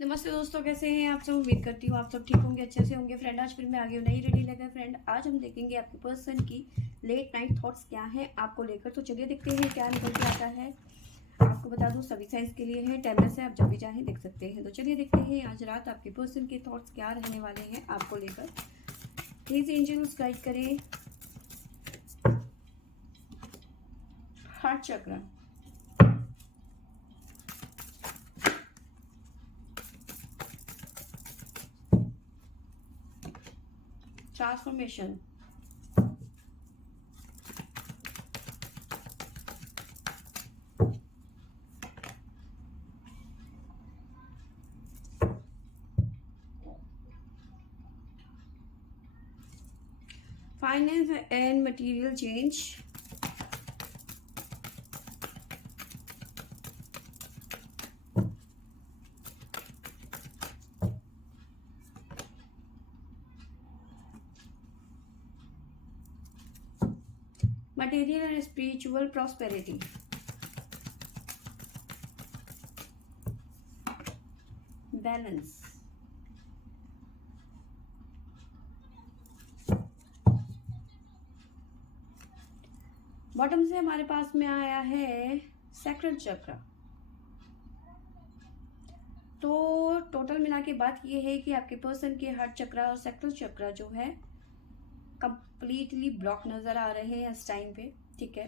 नमस्ते दोस्तों, कैसे हैं आप सब। उम्मीद करती हूँ आप सब ठीक होंगे, अच्छे से होंगे। फ्रेंड, आज फिर मैं आ गई हूँ नई रेडी लेकर। फ्रेंड, आज हम देखेंगे आपके पर्सन की लेट नाइट थॉट्स क्या हैं आपको लेकर। तो चलिए देखते हैं क्या निकल के आता है। आपको बता दूँ सभी साइंस के लिए है, टाइमलेस है, आप जब भी चाहें देख सकते हैं। तो चलिए देखते हैं आज रात आपके पर्सन के थॉट्स क्या रहने वाले हैं आपको लेकर। प्लीज एंजल्स गाइड करें। हार्ट चक्र, transformation, finance and material change, material and spiritual prosperity, balance. Bottom से हमारे पास में आया है सैक्रल चक्र। तो टोटल मिला के बात ये है कि आपके पर्सन के हार्ट चक्र और सैक्रल चक्र जो है कंप्लीटली ब्लॉक नजर आ रहे हैं इस टाइम पे। ठीक है,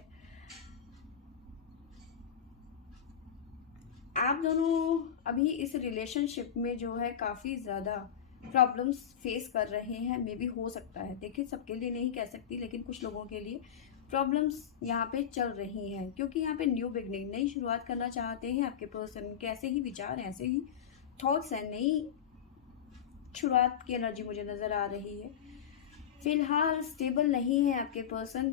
आप दोनों अभी इस रिलेशनशिप में जो है काफी ज्यादा प्रॉब्लम्स फेस कर रहे हैं। मे भी हो सकता है, देखिए सबके लिए नहीं कह सकती, लेकिन कुछ लोगों के लिए प्रॉब्लम्स यहाँ पे चल रही हैं, क्योंकि यहाँ पे न्यू बिगनिंग, नई शुरुआत करना चाहते हैं आपके पर्सन के। ऐसे ही विचार हैं, ऐसे ही थॉट्स हैं, नई शुरुआत की एनर्जी मुझे नजर आ रही है। फिलहाल स्टेबल नहीं है आपके पर्सन,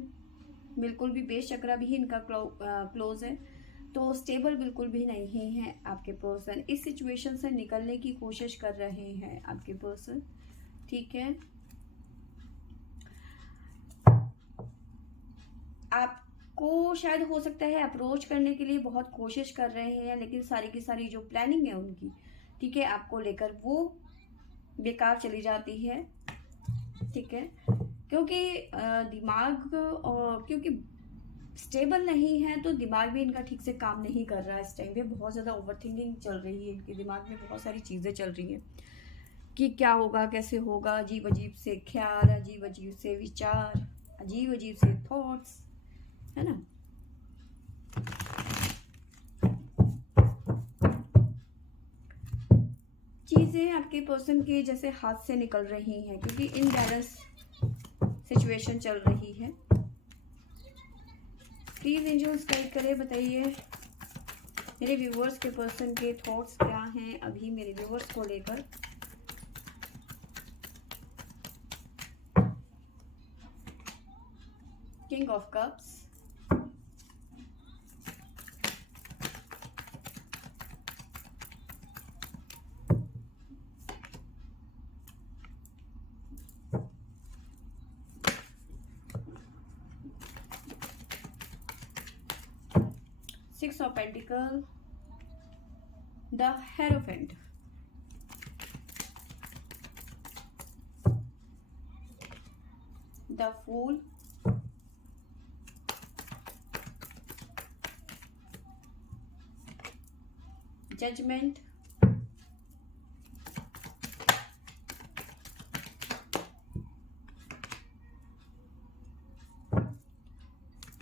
बिल्कुल भी। बेस चक्रा भी इनका क्लोज है, तो स्टेबल बिल्कुल भी नहीं है आपके पर्सन। इस सिचुएशन से निकलने की कोशिश कर रहे हैं आपके पर्सन। ठीक है, आपको शायद हो सकता है अप्रोच करने के लिए बहुत कोशिश कर रहे हैं, लेकिन सारी की सारी जो प्लानिंग है उनकी, ठीक है, आपको लेकर वो बेकार चली जाती है। ठीक है, क्योंकि दिमाग, और क्योंकि स्टेबल नहीं है तो दिमाग भी इनका ठीक से काम नहीं कर रहा है इस टाइम पे। बहुत ज़्यादा ओवर थिंकिंग चल रही है इनके दिमाग में, बहुत सारी चीज़ें चल रही हैं कि क्या होगा, कैसे होगा। अजीब अजीब से ख्याल, अजीब अजीब से विचार, अजीब अजीब से थॉट्स, है ना। चीज़ें आपके पर्सन के जैसे हाथ से निकल रही हैं, क्योंकि इनबैलेंस सिचुएशन चल रही है। प्लीज एंजल्स गाइड करें, बताइए मेरे व्यूवर्स के पर्सन के थॉट्स क्या हैं अभी मेरे व्यूवर्स को लेकर। King of cups, 6 of Pentacles, the Hierophant, the Fool, Judgment,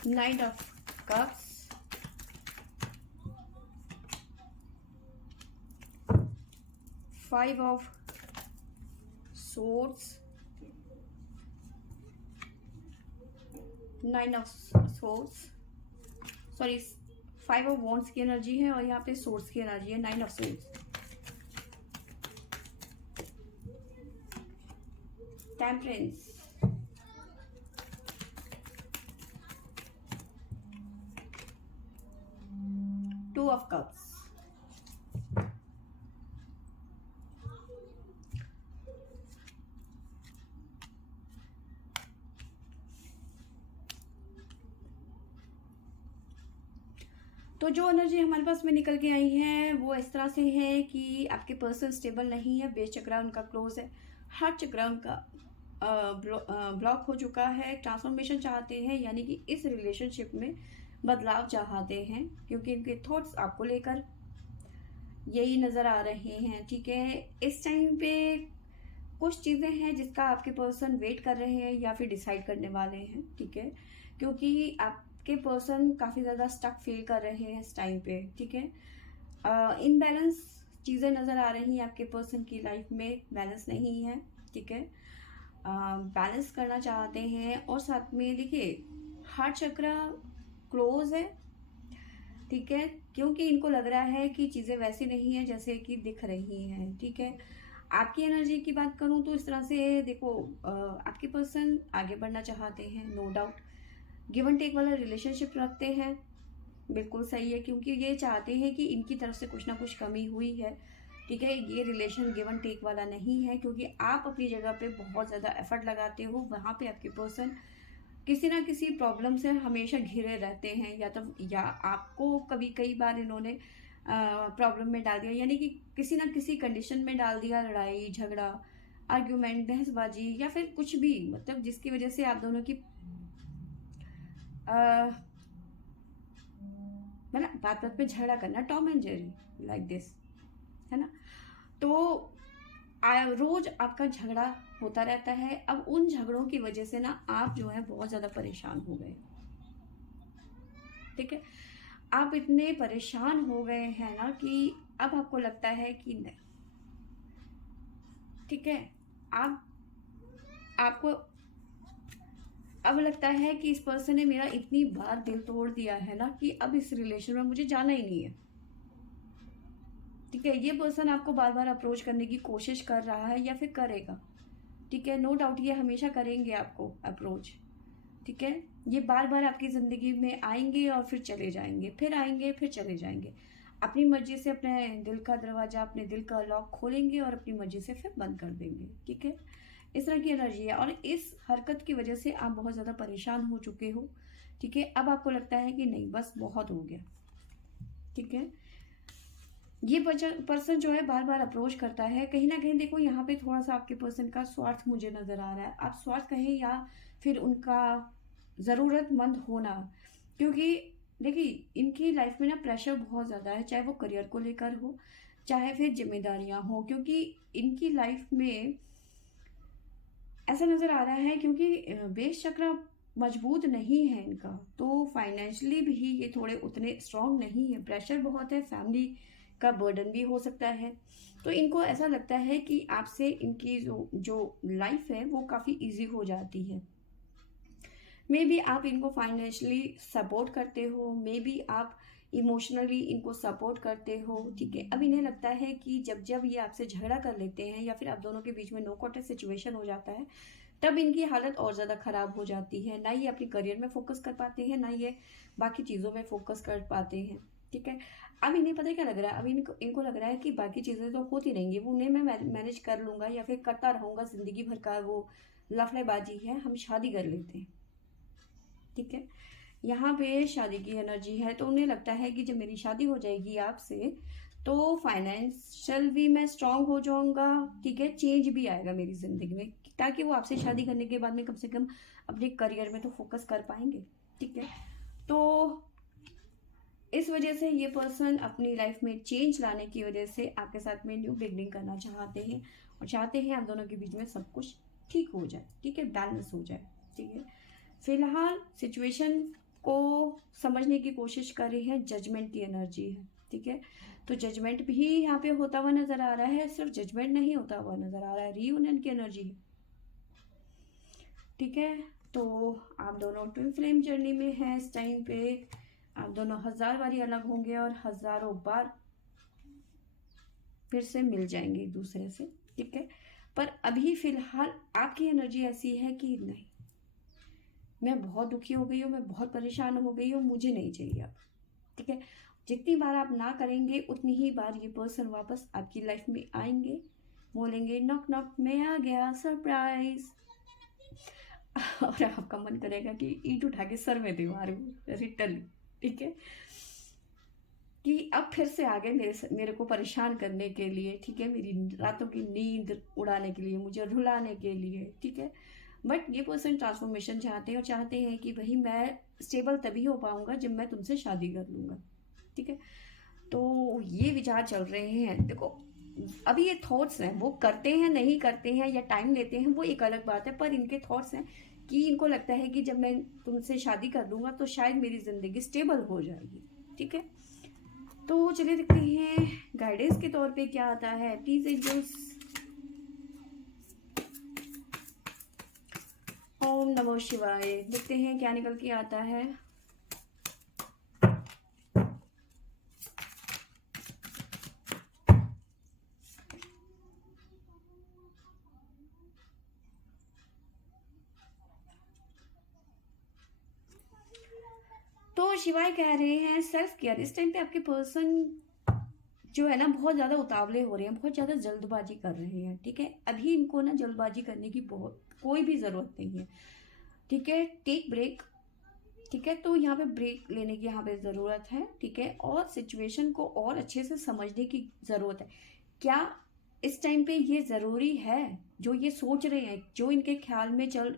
Knight of Cups, Five of Swords, Nine of Swords, sorry, 5 of wands की एनर्जी है और यहाँ पे सोर्स की एनर्जी है, 9 of source, temperance, 2 of cups. तो जो एनर्जी हमारे पास में निकल के आई है वो इस तरह से है कि आपके पर्सन स्टेबल नहीं है, बेस चक्रा उनका क्लोज है, हार्ट चक्रा उनका ब्लॉक हो चुका है, ट्रांसफॉर्मेशन चाहते हैं, यानी कि इस रिलेशनशिप में बदलाव चाहते हैं, क्योंकि इनके थॉट्स आपको लेकर यही नज़र आ रहे हैं। ठीक है, इस टाइम पे कुछ चीज़ें हैं जिसका आपके पर्सन वेट कर रहे हैं या फिर डिसाइड करने वाले हैं। ठीक है, क्योंकि आपके पर्सन काफ़ी ज़्यादा स्टक फील कर रहे हैं इस टाइम पे। ठीक है, इनबैलेंस चीज़ें नज़र आ रही हैं आपके पर्सन की लाइफ में, बैलेंस नहीं है। ठीक है, बैलेंस करना चाहते हैं, और साथ में देखिए हार्ट चक्रा क्लोज है। ठीक है, क्योंकि इनको लग रहा है कि चीज़ें वैसी नहीं है जैसे कि दिख रही हैं। ठीक है, आपकी एनर्जी की बात करूं तो इस तरह से देखो, आपके पर्सन आगे बढ़ना चाहते हैं, no doubt, give and take वाला रिलेशनशिप रखते हैं, बिल्कुल सही है, क्योंकि ये चाहते हैं कि इनकी तरफ से कुछ ना कुछ कमी हुई है। ठीक है, ये रिलेशन गिव एंड टेक वाला नहीं है, क्योंकि आप अपनी जगह पे बहुत ज़्यादा एफर्ट लगाते हो, वहाँ पे आपके पर्सन किसी ना किसी प्रॉब्लम से हमेशा घिरे रहते हैं, या आपको कभी कई बार इन्होंने प्रॉब्लम में डाल दिया, यानी कि किसी ना किसी कंडीशन में डाल दिया, लड़ाई झगड़ा, आर्ग्यूमेंट, बहसबाजी, या फिर कुछ भी, मतलब जिसकी वजह से आप दोनों की मतलब बात बात पे झगड़ा करना, Tom and Jerry like this, है ना। तो रोज आपका झगड़ा होता रहता है। अब उन झगड़ों की वजह से ना आप जो है बहुत ज़्यादा परेशान हो गए। ठीक है, आप इतने परेशान हो गए हैं ना कि अब आपको लगता है कि नहीं, ठीक है, आपको अब लगता है कि इस पर्सन ने मेरा इतनी बार दिल तोड़ दिया है ना कि अब इस रिलेशन में मुझे जाना ही नहीं है। ठीक है, ये पर्सन आपको बार बार अप्रोच करने की कोशिश कर रहा है या फिर करेगा। ठीक है, नो डाउट ये हमेशा करेंगे आपको अप्रोच। ठीक है, ये बार बार आपकी ज़िंदगी में आएंगे और फिर चले जाएंगे, फिर आएंगे फिर चले जाएंगे, अपनी मर्जी से अपने दिल का दरवाज़ा, अपने दिल का लॉक खोलेंगे और अपनी मर्जी से फिर बंद कर देंगे। ठीक है, इस तरह की एनर्जी है, और इस हरकत की वजह से आप बहुत ज़्यादा परेशान हो चुके हो। ठीक है, अब आपको लगता है कि नहीं, बस बहुत हो गया। ठीक है, ये पर्सन जो है बार बार अप्रोच करता है, कहीं ना कहीं देखो यहाँ पे थोड़ा सा आपके पर्सन का स्वार्थ मुझे नज़र आ रहा है। आप स्वार्थ कहें या फिर उनका ज़रूरतमंद होना, क्योंकि देखिए इनकी लाइफ में ना प्रेशर बहुत ज़्यादा है, चाहे वो करियर को लेकर हो, चाहे फिर जिम्मेदारियां हो, क्योंकि इनकी लाइफ में ऐसा नज़र आ रहा है, क्योंकि बेस चक्र मजबूत नहीं है इनका, तो फाइनेंशियली भी ये थोड़े उतने स्ट्रांग नहीं है, प्रेशर बहुत है, फैमिली का बर्डन भी हो सकता है। तो इनको ऐसा लगता है कि आपसे इनकी जो जो लाइफ है वो काफ़ी इजी हो जाती है। मे बी आप इनको फाइनेंशियली सपोर्ट करते हो, मे बी आप इमोशनली इनको सपोर्ट करते हो। ठीक है, अब इन्हें लगता है कि जब जब ये आपसे झगड़ा कर लेते हैं या फिर आप दोनों के बीच में नो कॉन्टेक्ट सिचुएशन हो जाता है, तब इनकी हालत और ज़्यादा ख़राब हो जाती है, ना ये अपने करियर में फोकस कर पाते हैं, ना ये बाकी चीज़ों में फोकस कर पाते हैं। ठीक है, अब इन्हें पता है क्या लग रहा है, अब इनको लग रहा है कि बाकी चीज़ें तो होती रहेंगी, वो उन्हें मैं मैनेज कर लूँगा या फिर करता रहूँगा, ज़िंदगी भर का वो लफड़ेबाजी है, हम शादी कर लेते हैं। ठीक है, यहाँ पे शादी की एनर्जी है, तो उन्हें लगता है कि जब मेरी शादी हो जाएगी आपसे तो फाइनेंशियल भी मैं स्ट्रांग हो जाऊंगा। ठीक है, चेंज भी आएगा मेरी ज़िंदगी में, ताकि वो आपसे शादी करने के बाद में कम से कम अपने करियर में तो फोकस कर पाएंगे। ठीक है, तो इस वजह से ये पर्सन अपनी लाइफ में चेंज लाने की वजह से आपके साथ में न्यू बिगनिंग करना चाहते हैं, और चाहते हैं आप दोनों के बीच में सब कुछ ठीक हो जाए। ठीक है, बैलेंस हो जाए। ठीक है, फिलहाल सिचुएशन को समझने की कोशिश कर रहे हैं, जजमेंट की एनर्जी है। ठीक है, तो जजमेंट भी यहाँ पे होता हुआ नजर आ रहा है, सिर्फ जजमेंट नहीं होता हुआ नजर आ रहा है, रीयूनियन की एनर्जी है। ठीक है, तो आप दोनों ट्विन फ्लेम जर्नी में हैं इस टाइम पे, आप दोनों 1000 बारी अलग होंगे और हजारों बार फिर से मिल जाएंगे एक दूसरे से। ठीक है, पर अभी फिलहाल आपकी एनर्जी ऐसी है कि नहीं, मैं बहुत दुखी हो गई हूँ, मैं बहुत परेशान हो गई हूँ, मुझे नहीं चाहिए अब। ठीक है, जितनी बार आप ना करेंगे उतनी ही बार ये पर्सन वापस आपकी लाइफ में आएंगे, बोलेंगे नॉक नॉक मैं आ गया सरप्राइज, और आपका मन करेगा कि ईंट उठा के सर में दे मारूं लिटरली। ठीक है, कि अब फिर से आ गए मेरे को परेशान करने के लिए, ठीक है, मेरी रातों की नींद उड़ाने के लिए, मुझे रुलाने के लिए, ठीक है। बट ये पर्सन ट्रांसफॉर्मेशन चाहते हैं और चाहते हैं कि भाई मैं स्टेबल तभी हो पाऊंगा जब मैं तुमसे शादी कर लूँगा, ठीक है। तो ये विचार चल रहे हैं। देखो, अभी ये थॉट्स हैं, वो करते हैं नहीं करते हैं या टाइम लेते हैं वो एक अलग बात है, पर इनके थॉट्स हैं कि इनको लगता है कि जब मैं तुमसे शादी कर लूँगा तो शायद मेरी ज़िंदगी स्टेबल हो जाएगी, ठीक है। तो चलिए देखते हैं गाइडेंस के तौर पे क्या आता है। प्लीज एंजल्स, ओम नमो शिवाय। देखते हैं क्या निकल के आता है। तो शिवाय कह रहे हैं सेल्फ केयर। इस टाइम पे आपके पर्सन जो है ना बहुत ज़्यादा उतावले हो रहे हैं, बहुत ज़्यादा जल्दबाजी कर रहे हैं, ठीक है। अभी इनको ना जल्दबाजी करने की बहुत कोई भी ज़रूरत नहीं है, ठीक है। टेक ब्रेक, ठीक है। तो यहाँ पे ब्रेक लेने की यहाँ पे ज़रूरत है, ठीक है। और सिचुएशन को और अच्छे से समझने की ज़रूरत है। क्या इस टाइम पे ये ज़रूरी है जो ये सोच रहे हैं, जो इनके ख्यालों में चल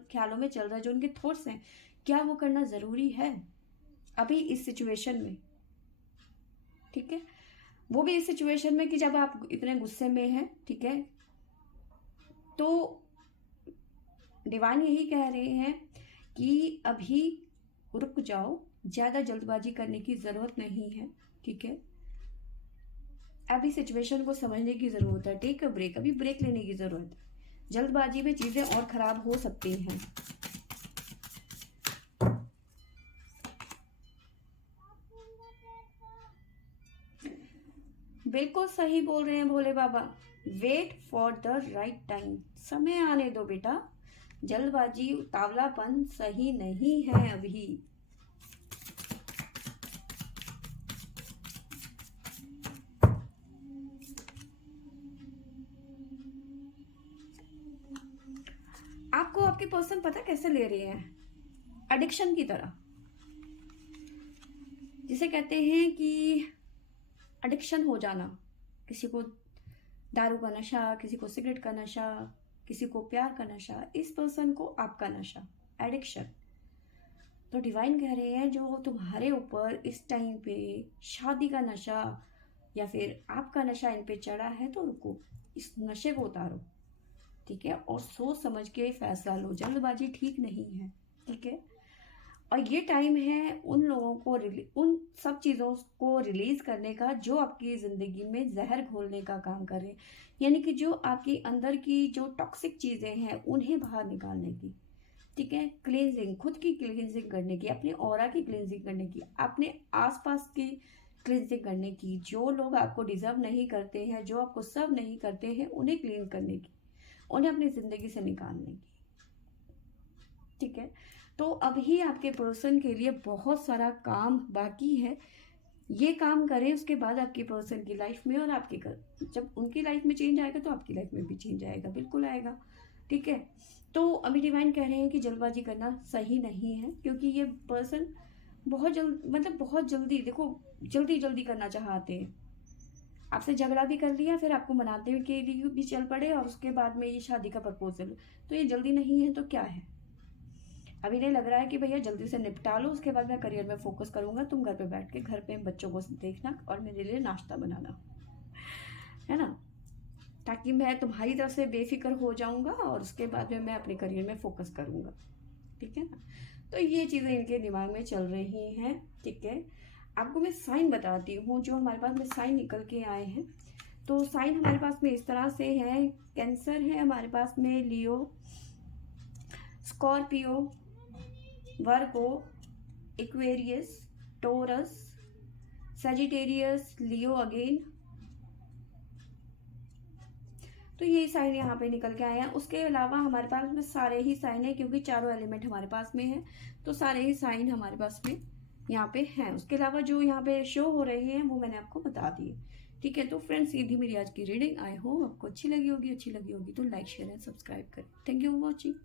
रहा है, जो इनके थॉट्स हैं, क्या वो करना ज़रूरी है अभी इस सिचुएशन में, ठीक है। वो भी इस सिचुएशन में कि जब आप इतने गुस्से में हैं, ठीक है। तो डिवाइन यही कह रहे हैं कि अभी रुक जाओ, ज़्यादा जल्दबाजी करने की ज़रूरत नहीं है, ठीक है। अभी सिचुएशन को समझने की ज़रूरत है। टेक अ ब्रेक, अभी ब्रेक लेने की ज़रूरत है। जल्दबाजी में चीज़ें और ख़राब हो सकती हैं। बिल्कुल सही बोल रहे हैं Bhole Baba. Wait for the right time, समय आने दो बेटा। जल्दबाजी, उतावलापन सही नहीं है अभी। आपको आपके पर्सन पता कैसे ले रहे हैं? एडिक्शन की तरह, जिसे कहते हैं कि एडिक्शन हो जाना। किसी को दारू का नशा, किसी को सिगरेट का नशा, किसी को प्यार का नशा, इस पर्सन को आपका नशा, एडिक्शन। तो डिवाइन कह रहे हैं जो तुम्हारे ऊपर इस टाइम पे शादी का नशा या फिर आपका नशा इन पे चढ़ा है, तो रुको, इस नशे को उतारो, ठीक है। और सोच समझ के फैसला लो, जल्दबाजी ठीक नहीं है, ठीक है। और ये टाइम है उन लोगों को उन सब चीज़ों को रिलीज करने का जो आपकी ज़िंदगी में जहर घोलने का काम कर रहे हैं। यानी कि जो आपके अंदर की जो टॉक्सिक चीज़ें हैं उन्हें बाहर निकालने की, ठीक है। क्लींजिंग, खुद की क्लींजिंग करने की, अपने ऑरा की क्लींजिंग करने की, अपने आसपास की क्लींजिंग करने की। जो लोग आपको डिजर्व नहीं करते हैं, जो आपको सर्व नहीं करते हैं, उन्हें क्लीन करने की, उन्हें अपनी ज़िंदगी से निकालने की, ठीक है। तो अभी आपके पर्सन के लिए बहुत सारा काम बाकी है। ये काम करें, उसके बाद आपके पर्सन की लाइफ में और आपके जब उनकी लाइफ में चेंज आएगा तो आपकी लाइफ में भी चेंज आएगा, बिल्कुल आएगा, ठीक है। तो अभी डिवाइन कह रहे हैं कि जल्दबाजी करना सही नहीं है, क्योंकि ये पर्सन बहुत जल्द, मतलब बहुत जल्दी, देखो, जल्दी जल्दी करना चाहते हैं। आपसे झगड़ा भी कर लिया, फिर आपको मनाते के लिए भी चल पड़े, और उसके बाद में ये शादी का प्रपोजल। तो ये जल्दी नहीं है तो क्या है? अभी नहीं लग रहा है कि भैया जल्दी से निपटा लो, उसके बाद मैं करियर में फोकस करूंगा, तुम घर पे बैठ के घर पे बच्चों को देखना और मेरे लिए नाश्ता बनाना, है ना, ताकि मैं तुम्हारी तरफ से बेफिक्र हो जाऊंगा और उसके बाद में मैं अपने करियर में फोकस करूंगा, ठीक है ना। तो ये चीज़ें इनके दिमाग में चल रही हैं, ठीक है। आपको मैं साइन बताती हूँ जो हमारे पास में साइन निकल के आए हैं। तो साइन हमारे पास में इस तरह से है। कैंसर है हमारे पास में, लियो, स्कॉर्पियो, वर्गो, एक्वेरियस, टोरस, सजिटेरियस, लियो अगेन। तो ये साइन यहाँ पे निकल के आए हैं। उसके अलावा हमारे पास में सारे ही साइन है, क्योंकि चारों एलिमेंट हमारे पास में है, तो सारे ही साइन हमारे पास में यहाँ पे हैं। उसके अलावा जो यहाँ पे शो हो रहे हैं वो मैंने आपको बता दिए, ठीक है। तो फ्रेंड्स, ये थी मेरी आज की रीडिंग। आई होप आपको अच्छी लगी होगी। अच्छी लगी होगी तो लाइक, शेयर एंड सब्सक्राइब करें। Thank you for watching.